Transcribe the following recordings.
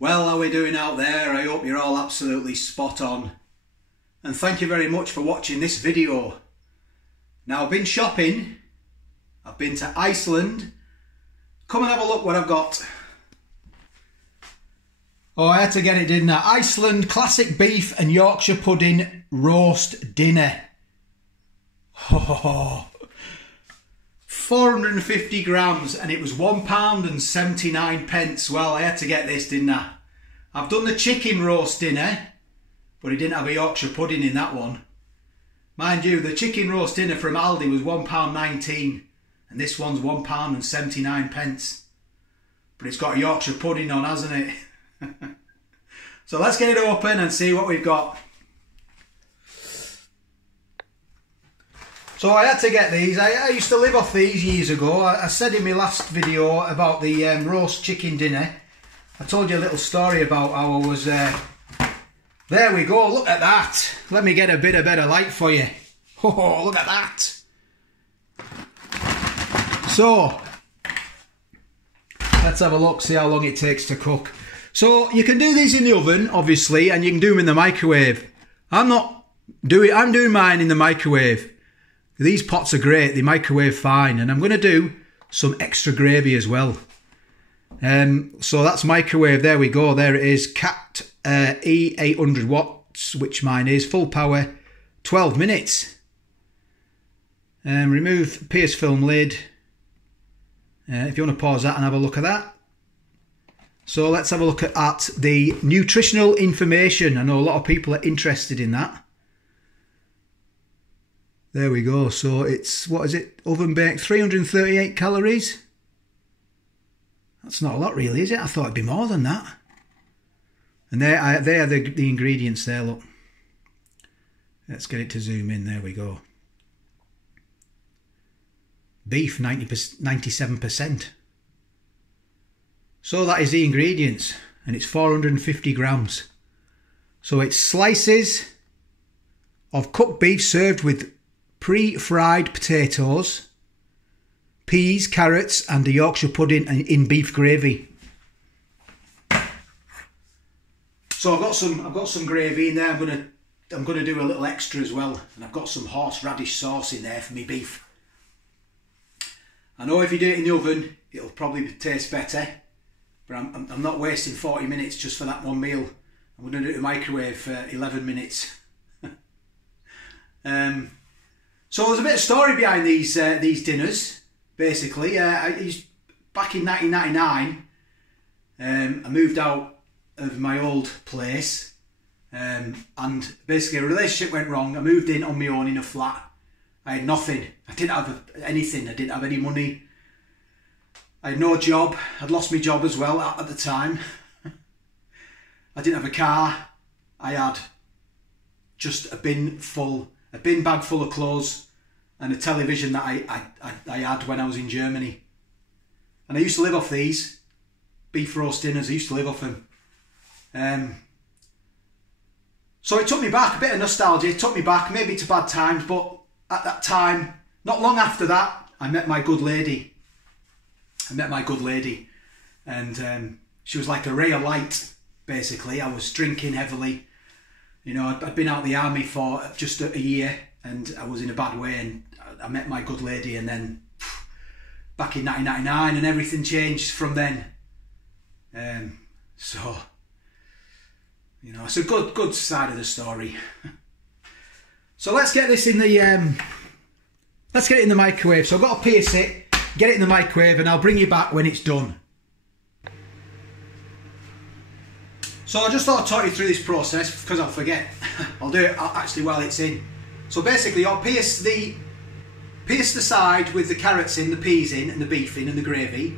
Well, how are we doing out there? I hope you're all absolutely spot on. And thank you very much for watching this video. Now, I've been shopping. I've been to Iceland. Come and have a look what I've got. Oh, I had to get it, didn't I? Iceland classic beef and Yorkshire pudding roast dinner. Oh, 450 grams and it was £1.79. Well, I had to get this, didn't I? I've done the chicken roast dinner, but it didn't have a Yorkshire pudding in that one. Mind you, the chicken roast dinner from Aldi was £1.19 and this one's £1.79. But it's got a Yorkshire pudding on, hasn't it? So let's get it open and see what we've got. So I had to get these. I used to live off these years ago. I said in my last video about the roast chicken dinner. I told you a little story about how I was... There we go, look at that. Let me get a bit of better light for you. Oh, look at that. So, let's have a look, see how long it takes to cook. So, you can do these in the oven, obviously, and you can do them in the microwave. I'm doing mine in the microwave. These pots are great, they microwave fine, and I'm going to do some extra gravy as well. So that's microwave, there we go, there it is, Cat E 800 watts, which mine is, full power, 12 minutes. Remove pierce film lid, if you want to pause that and have a look at that. So let's have a look at the nutritional information. I know a lot of people are interested in that. There we go. So it's, what is it? Oven baked, 338 calories. That's not a lot really, is it? I thought it'd be more than that. And they are the ingredients there, look. Let's get it to zoom in. There we go. Beef, 97%. So that is the ingredients. And it's 450 grams. So it's slices of cooked beef served with pre-fried potatoes, peas, carrots and a Yorkshire pudding in beef gravy. So I've got some gravy in there. I'm gonna do a little extra as well, and I've got some horseradish sauce in there for me beef. I know if you do it in the oven it'll probably taste better, but I'm not wasting 40 minutes just for that one meal. I'm gonna do it in the microwave for 11 minutes. So there's a bit of story behind these dinners. Basically, back in 1999, I moved out of my old place, and basically a relationship went wrong. I moved in on my own in a flat. I had nothing. I didn't have anything. I didn't have any money. I had no job. I'd lost my job as well at the time. I didn't have a car. I had just a bin bag full of clothes and a television that I had when I was in Germany. And I used to live off these beef roast dinners. I used to live off them. So it took me back, a bit of nostalgia. It took me back maybe to bad times, but at that time, not long after that, I met my good lady. And she was like a ray of light, basically. I was drinking heavily. You know, I'd been out of the army for just a year and I was in a bad way, and I met my good lady, and then back in 1999 and everything changed from then. So, you know, it's a good side of the story. So let's get this in the, let's get it in the microwave. So I've got to pierce it, get it in the microwave, and I'll bring you back when it's done. So I just thought I'd talk you through this process because I'll forget. I'll do it actually while it's in. So basically I'll pierce the side with the carrots in, the peas in and the beef in and the gravy.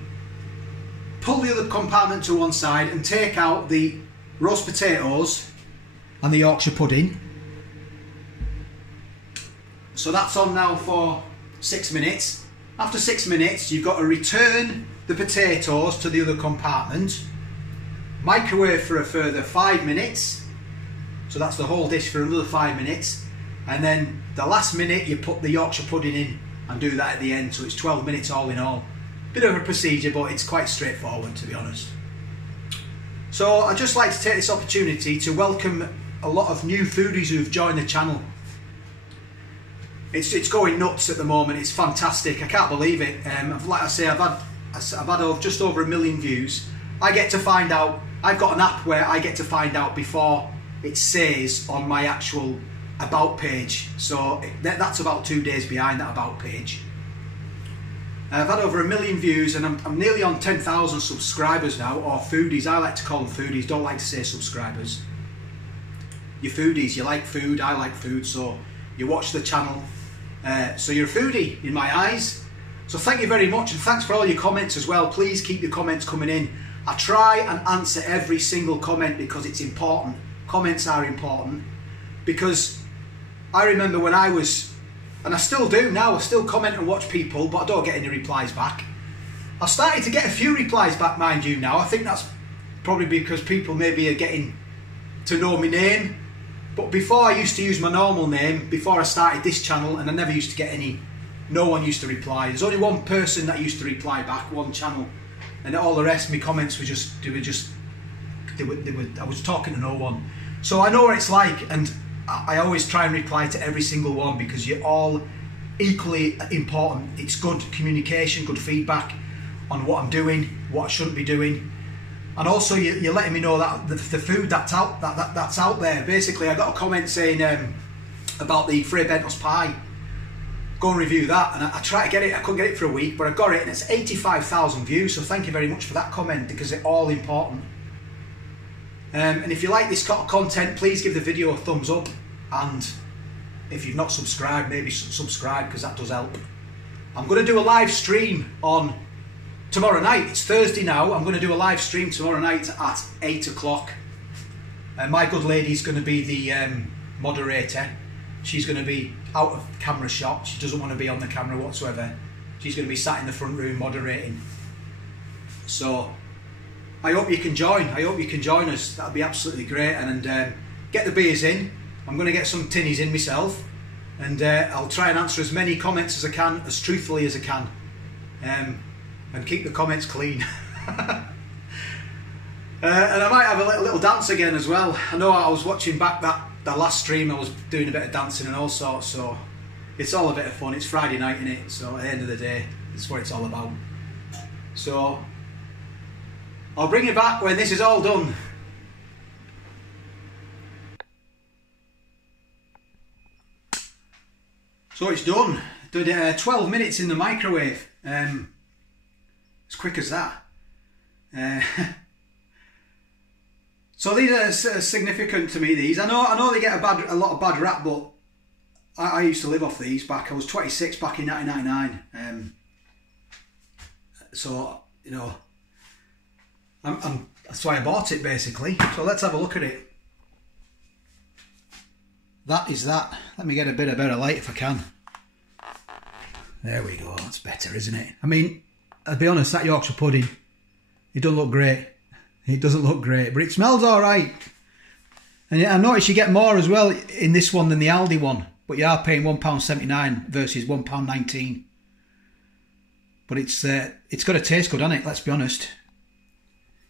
Pull the other compartment to one side and take out the roast potatoes and the Yorkshire pudding. So that's on now for 6 minutes. After 6 minutes you've got to return the potatoes to the other compartment. Microwave for a further 5 minutes, so that's the whole dish for another 5 minutes, and then the last minute you put the Yorkshire pudding in and do that at the end, so it's 12 minutes all in all. Bit of a procedure, but it's quite straightforward, to be honest. So I'd just like to take this opportunity to welcome a lot of new foodies who've joined the channel. It's going nuts at the moment. It's fantastic. I can't believe it. Like I say, I've had just over 1 million views. I get to find out. I've got an app where I get to find out before it says on my actual about page. So that's about 2 days behind that about page. I've had over 1 million views, and I'm nearly on 10,000 subscribers now, or foodies. I like to call them foodies. Don't like to say subscribers. You're foodies. You like food. I like food. So you watch the channel. So you're a foodie in my eyes. So thank you very much, and thanks for all your comments as well. Please keep your comments coming in. I try and answer every single comment because it's important. Comments are important, because I remember when I was, and I still do now, I still comment and watch people, but I don't get any replies back. I've started to get a few replies back, mind you, now. I think that's probably because people maybe are getting to know my name. But before, I used to use my normal name before I started this channel, and I never used to get any, no one used to reply. There's only one person that used to reply back, one channel, and all the rest of my comments were just, I was talking to no one. So I know what it's like, and I always try and reply to every single one, because you're all equally important. It's good communication, good feedback on what I'm doing, what I shouldn't be doing. And also you're letting me know that the food that's out there. Basically, I got a comment saying about the Frey Bentos pie. Go and review that, and I tried to get it. I couldn't get it for a week, but I got it, and it's 85,000 views. So thank you very much for that comment, because they're all important. And if you like this kind of content, please give the video a thumbs up, and if you've not subscribed, maybe subscribe, because that does help. I'm going to do a live stream on tomorrow night. It's Thursday now. I'm going to do a live stream tomorrow night at 8 o'clock. My good lady's going to be the moderator. She's going to be out of camera shot. She doesn't want to be on the camera whatsoever. She's going to be sat in the front room moderating. So I hope you can join. I hope you can join us. That'd be absolutely great. And get the beers in. I'm going to get some tinnies in myself, and I'll try and answer as many comments as I can, as truthfully as I can. And keep the comments clean. And I might have a little dance again as well. I know I was watching back that last stream, I was doing a bit of dancing and all sorts, so it's all a bit of fun. It's Friday night, innit? So at the end of the day, that's what it's all about. So I'll bring you back when this is all done. So it's done. Did 12 minutes in the microwave. As quick as that. So these are significant to me. These I know they get a lot of bad rap, but I used to live off these back. I was 26 back in 1999. So you know, that's why I bought it basically. So let's have a look at it. That is that. Let me get a bit of better light if I can. There we go. That's better, isn't it? I mean, I'll be honest, that Yorkshire pudding, it doesn't look great. It doesn't look great, but it smells all right. And I notice you get more as well in this one than the Aldi one, but you are paying £1.79 versus £1.19. But it's got to taste good, hasn't it? Let's be honest.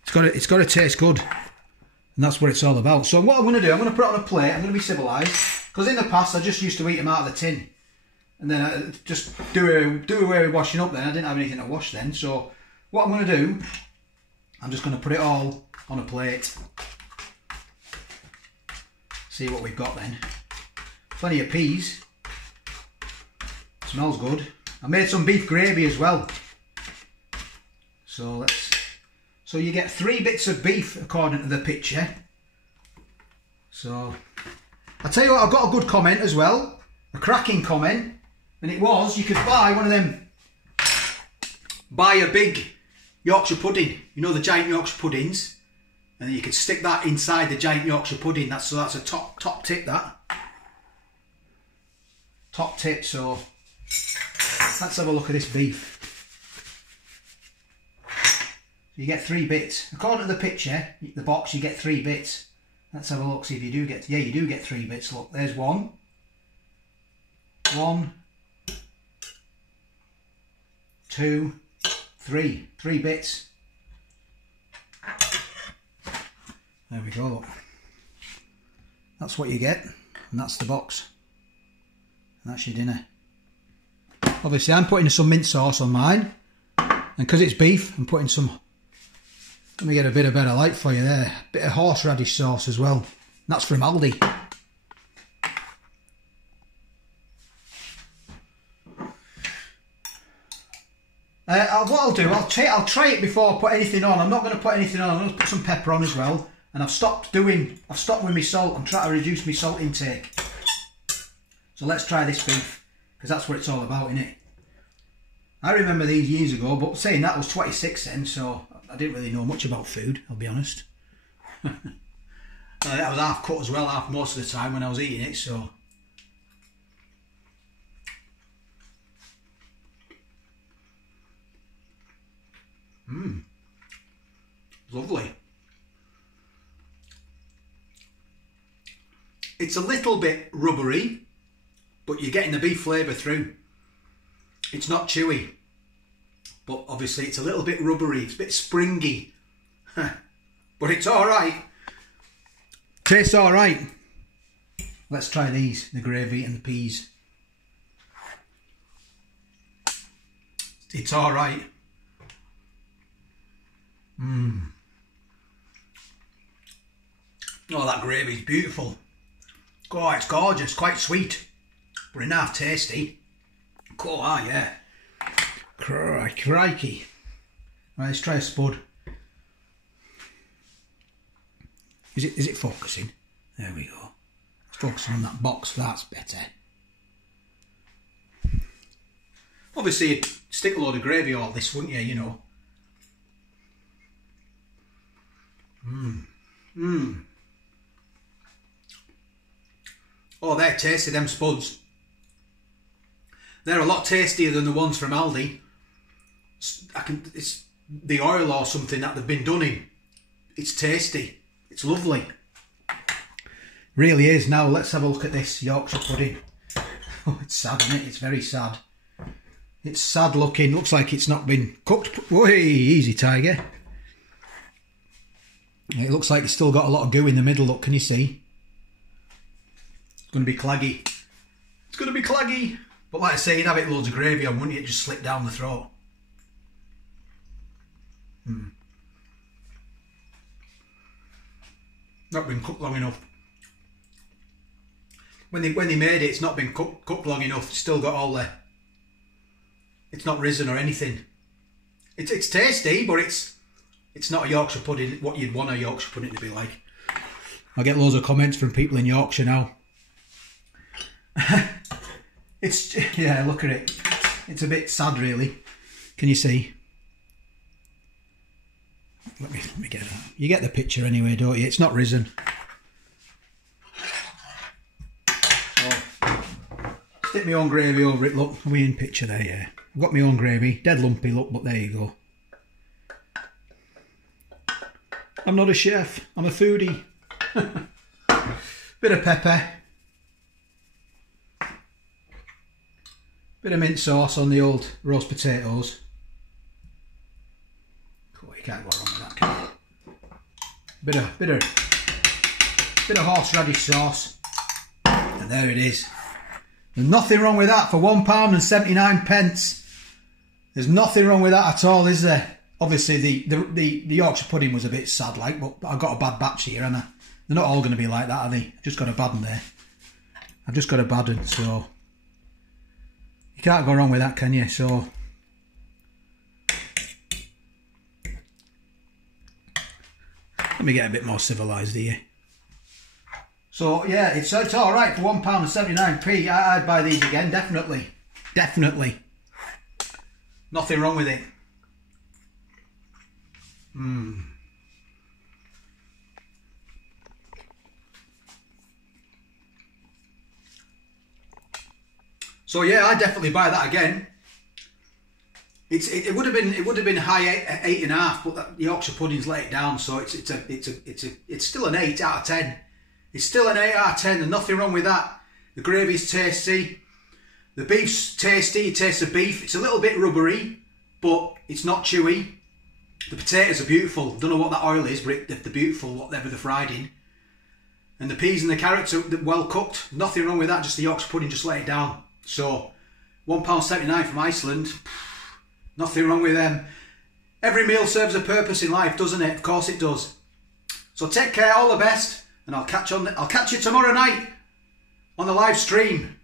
It's got to taste good, and that's what it's all about. So what I'm going to do, I'm going to put it on a plate. I'm going to be civilised, because in the past I just used to eat them out of the tin. And then I just do away with washing up then. I didn't have anything to wash then. So what I'm going to do, I'm just going to put it all on a plate. See what we've got then. Plenty of peas. Smells good. I made some beef gravy as well. So you get 3 bits of beef according to the picture. So I tell you what, I've got a good comment as well. A cracking comment. And it was, you could buy one of them, buy a big Yorkshire pudding, you know, the giant Yorkshire puddings, and then you could stick that inside the giant Yorkshire pudding. That's a top tip, that. Top tip. So let's have a look at this beef. You get 3 bits. According to the picture, the box, you get 3 bits. Let's have a look, see if you do get, yeah, you do get 3 bits. Look, there's 1, 2, 3 bits. There we go, look. That's what you get, and that's the box. And that's your dinner. Obviously I'm putting some mint sauce on mine, and because it's beef I'm putting some, let me get a bit of better light for you there, a bit of horseradish sauce as well. And that's from Aldi. What I'll do, I'll try it before I put anything on. I'm not going to put anything on, I'm going to put some pepper on as well. And I've stopped with my salt. I'm trying to reduce my salt intake. So let's try this beef, because that's what it's all about, innit? I remember these years ago, but saying that was 26 then, so I didn't really know much about food, I'll be honest. That was half cut as well, half most of the time when I was eating it, so. Lovely. It's a little bit rubbery, but you're getting the beef flavour through. It's not chewy, but obviously it's a little bit rubbery, it's a bit springy. But it's alright. Tastes alright. Let's try these, the gravy and the peas. It's alright. Oh, that gravy's beautiful. Oh, it's gorgeous, quite sweet, but enough tasty. Oh, yeah. Crikey. Right, let's try a spud. Is it focusing? There we go. It's focusing on that box, that's better. Obviously you'd stick a load of gravy all this, wouldn't you, you know. Oh, they're tasty, them spuds. They're a lot tastier than the ones from Aldi. It's the oil or something that they've been done in. It's tasty. It's lovely. Really is. Now let's have a look at this Yorkshire pudding. Oh, it's sad, isn't it? It's very sad. It's sad looking. Looks like it's not been cooked. Whoa, easy, tiger. It looks like it's still got a lot of goo in the middle. Look, can you see? It's going to be claggy. It's going to be claggy. But like I say, you'd have it loads of gravy on, wouldn't you? It just slip down the throat. Not been cooked long enough. When they made it, it's not been cooked long enough. It's still got all the. It's not risen or anything. It's tasty, but it's not a Yorkshire pudding. What you'd want a Yorkshire pudding to be like. I get loads of comments from people in Yorkshire now. Yeah, look at it. It's a bit sad, really. Can you see? Let me get that. You get the picture anyway, don't you? It's not risen. So, stick my own gravy over it. Look, are we in picture there? Yeah. I've got my own gravy. Dead lumpy, look, but there you go. I'm not a chef. I'm a foodie. Bit of pepper. Bit of mint sauce on the old roast potatoes. Cool, you can't go wrong with that, can you? Bit of horseradish sauce. And there it is. There's nothing wrong with that for £1.79. There's nothing wrong with that at all, is there? Obviously the Yorkshire pudding was a bit sad like, but I've got a bad batch here, and they're not all going to be like that, are they? I've just got a bad one there. I've just got a bad one, so you can't go wrong with that, can you? So let me get a bit more civilised here. So yeah, it's all right for £1.79. I'd buy these again, definitely. Nothing wrong with it. So yeah, I'd definitely buy that again. It would have been high 8.5, but that Yorkshire pudding's let it down, so it's still an 8 out of 10. It's still an 8 out of 10, and nothing wrong with that. The gravy's tasty, the beef's tasty. You taste the beef. It's a little bit rubbery, but it's not chewy. The potatoes are beautiful. Don't know what that oil is, but they're beautiful, whatever they're fried in. And the peas and the carrots are well cooked. Nothing wrong with that, just the Yorkshire pudding, just let it down. So, £1.79 from Iceland. Nothing wrong with them. Every meal serves a purpose in life, doesn't it? Of course it does. So take care, all the best, and I'll catch you tomorrow night on the live stream.